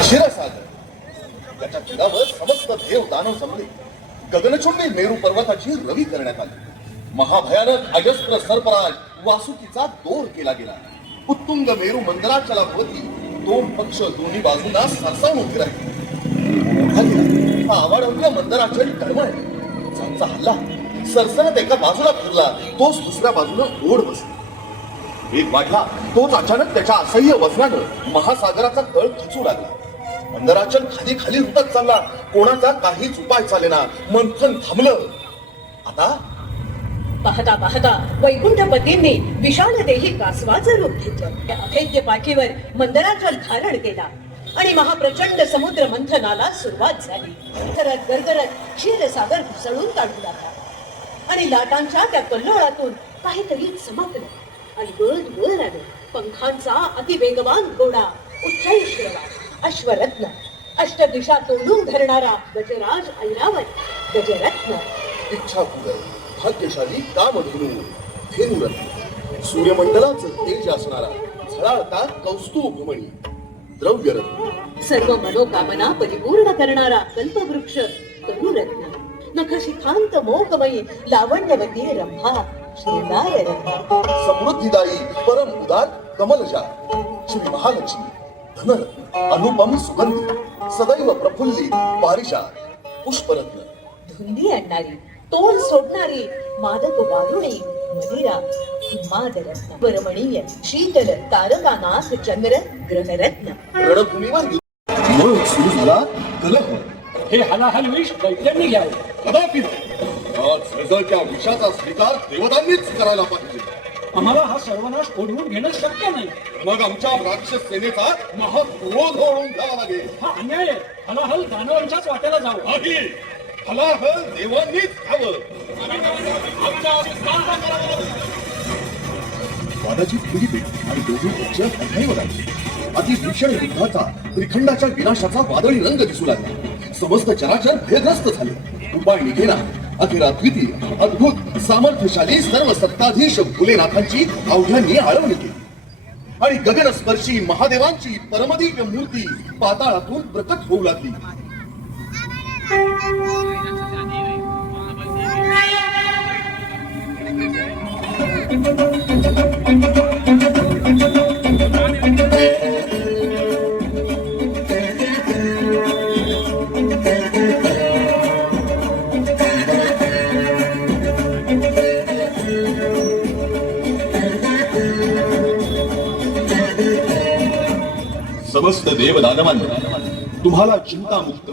क्षीरसागर. त्याच्या तीरावर समस्त देव दानव जमले. गगनचुंबी मेरू पर्वताची रवी करण्यात आली. महाभयानक अजस्त्र सर्पराज वासुकीचा दोर केला गेला. उत्तुंग मेरू मंदराचला भोवती दोन पक्ष दोन्ही बाजूला सरसावून उभे राहिले. हा आवाडवल्या मंदराचल टळमळले त्यांचा हल्ला सरसरत एका बाजूला फिरला तोच दुसऱ्या बाजूला ओढ बसला. एक वाढला तोच अचानक त्याच्या असह्य वजनानं महासागराचा तळ खचू लागला. मंदराचल खाली खाली रुतत चालला. कोणाचा काहीच उपाय चालेना मंथन थांबलं. आता? पाहता पाहता वैकुंठपतींनी विशाल देही कासवाचं रूप घेतलं. त्या अभेद्य पाठीवर मंदराचल धारण केला. आणि महाप्रचंड समुद्र मंथनाला सुरुवात झाली. गरगरत गरगरत क्षीरसागर घुसळून काढू लागला आणि लाटांच्या त्या कल्लोळातून काहीतरी चमकलं. आणि गळत वर आलं. पंखांचा अतिवेगवान घोडा उच्चैः श्रवा अश्वरत्न. अष्टदिशा तोडून धरणारा गजराज ऐरावत गजरत्न. इच्छा पुरय भाग्यशाली कामधेनू धेनुरत्न सूर्यमंडलाचं तेज असणारा झळाळता कौस्तुभमणी द्रव्यरत्न. सर्व मनोकामना परिपूर्ण करणारा कल्पवृक्ष तरुरत्न. नखशिखांत मोकमयी लावण्यवती रंभा समृद्धिदायी परम उदार कमलजा. श्री महालक्ष्मी. धनरत्न अनुपम सुगंधी सदैव प्रफुल्ली पारिषा पुष्परत्न. धुंदी आणणारी तोल सोडणारी मादक वारुणी मदिरा हिमादरत्न वरमणीय शीतल तारकानाथ चंद्र ग्रहरत्न. रणभूमीवर मग सुरू झाला कलह. हे हलाहल विष दैत्यांनी घ्यावे. कदापि नाही. आज रजळत्या विषाचा स्वीकार देवतांनीच करायला पाहिजे. आम्हाला हा सर्वनाश ओढवून घेणं शक्य नाही. मग आमच्या राक्षस सेनेचा महाक्रोध ओढून घ्यावा लागेल. हा अन्याय आहे. हलाहल दानवांच्याच वाट्याला जावं. नाही हलाहल देवांनीच घ्यावं. वादाची पेट आणि दोघे पक्ष अन्यायवर आले अति भीषण युद्धाचा त्रिखंडाच्या विनाशाचा वादळी रंग दिसू लागला. समस्त चराचर भयग्रस्त झाले. उपाय निघेना. अखेर अद्भुत सामर्थ्यशाली सर्व सत्ताधीश भुलेनाथांची अवघ्यांनी आळवणी केली. आणि गगनस्पर्शी महादेवांची परमदिव्य मूर्ती पाताळातून प्रकट होऊ लागली. समस्त देवदानवांना तुम्हाला चिंतामुक्त